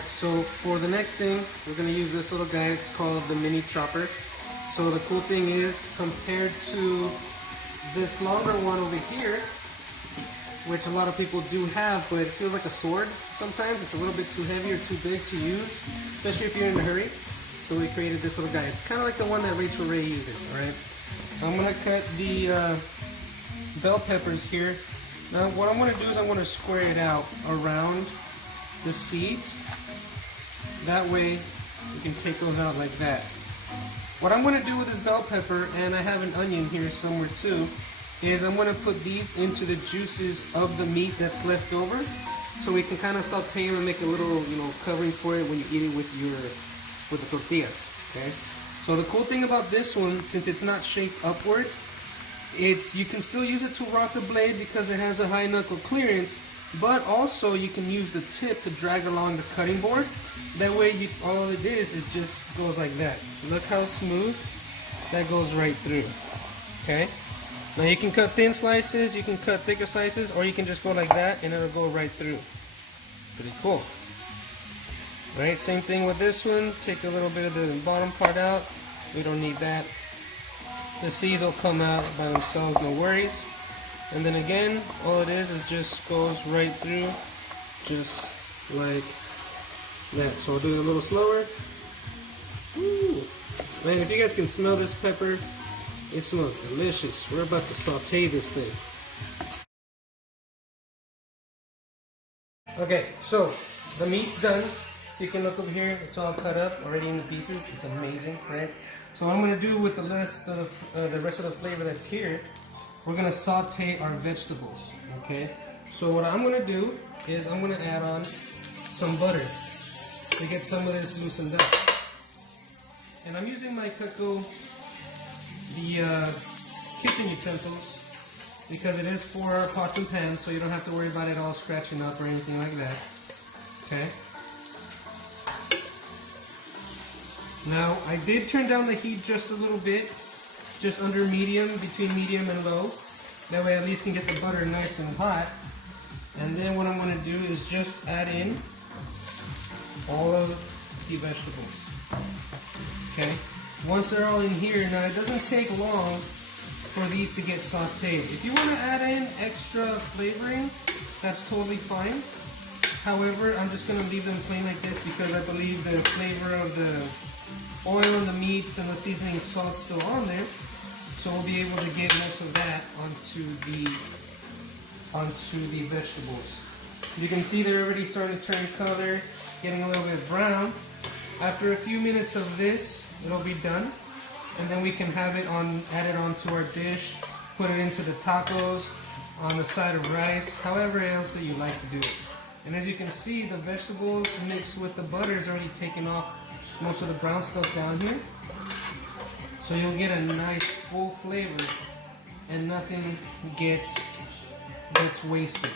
So for the next thing, we're going to use this little guy. It's called the mini chopper. So the cool thing is, compared to this longer one over here, which a lot of people do have, but it feels like a sword sometimes. It's a little bit too heavy or too big to use, especially if you're in a hurry. So we created this little guy. It's kind of like the one that Rachel Ray uses, alright? So I'm going to cut the bell peppers here. Now what I'm going to do is I'm going to square it out around the seeds. That way you can take those out like that. What I'm going to do with this bell pepper, and I have an onion here somewhere too, is I'm going to put these into the juices of the meat that's left over, so we can kind of saute them and make a little, covering for it when you eat it with the tortillas. Okay. So the cool thing about this one, since it's not shaped upwards, you can still use it to rock the blade because it has a high knuckle clearance, but also you can use the tip to drag along the cutting board. That way, all it is just goes like that. Look how smooth that goes right through. Okay. Now you can cut thin slices, you can cut thicker slices, or you can just go like that and it'll go right through. Pretty cool. Right, same thing with this one. Take a little bit of the bottom part out. We don't need that. The seeds will come out by themselves, no worries. And then again, all it is just goes right through, just like that. So we'll do it a little slower. Woo. Man, if you guys can smell this pepper, it smells delicious. We're about to saute this thing. Okay, so the meat's done. So you can look over here, it's all cut up already in the pieces. It's amazing, right? So what I'm going to do with the rest of the flavor that's here, we're going to saute our vegetables, okay? So what I'm going to do is I'm going to add on some butter to get some of this loosened up. And I'm using my Cutco, the kitchen utensils, because it is for pots and pans, so you don't have to worry about it all scratching up or anything like that. Okay. Now, I did turn down the heat just a little bit, just under medium, between medium and low. That way at least can get the butter nice and hot. And then what I'm going to do is just add in all of the vegetables. Okay. Once they're all in here, now it doesn't take long for these to get sauteed. If you want to add in extra flavoring, that's totally fine. However, I'm just going to leave them plain like this because I believe the flavor of the oil and the meats and the seasoning salt's still on there. So we'll be able to get most of that onto the vegetables. You can see they're already starting to turn color, getting a little bit brown. After a few minutes of this, it'll be done, and then we can have it added onto our dish, put it into the tacos, on the side of rice, however else that you like to do it. And as you can see, the vegetables mixed with the butter is already taken off most of the brown stuff down here. So you'll get a nice full flavor and nothing gets wasted.